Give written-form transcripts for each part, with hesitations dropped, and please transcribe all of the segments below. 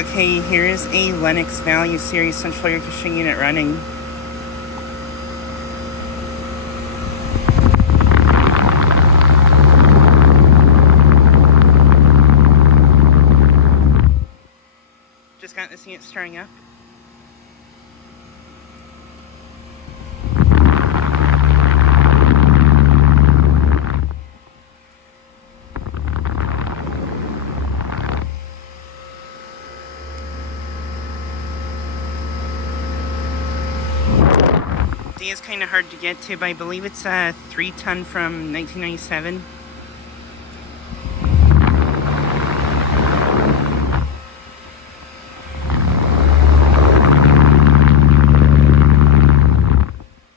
Okay, here is a Lennox Value series central air conditioning unit running. Just got this unit starting up. D is kind of hard to get to, but I believe it's a 3-ton from 1997.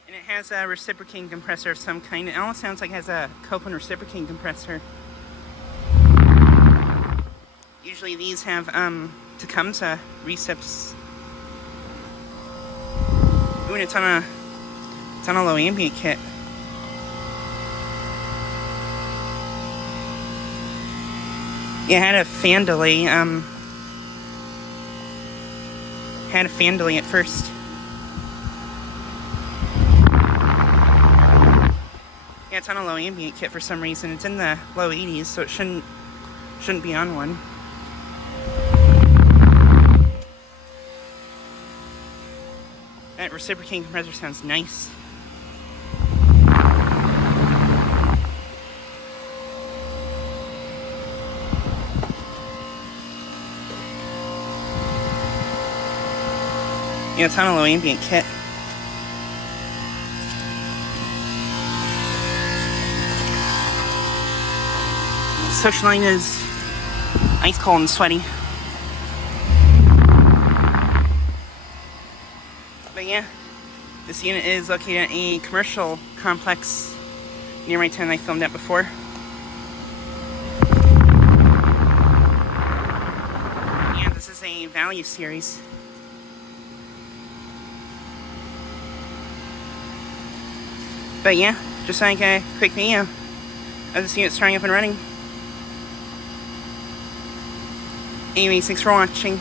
And it has a reciprocating compressor of some kind. It almost sounds like it has a Copeland reciprocating compressor. Usually these have Tecumseh recips. Ooh, and it's on a low ambient kit. Yeah, it had a fan delay. Had a fan delay at first. Yeah, it's on a low ambient kit for some reason. It's in the low 80s, so it shouldn't be on one. That reciprocating compressor sounds nice. Yeah, it's on a low ambient kit. Social line is ice cold and sweaty. But yeah, this unit is located at a commercial complex near my town I filmed at before. Yeah, this is a Value series. But yeah, just like a quick video of this unit starting up and running. Anyways, thanks for watching.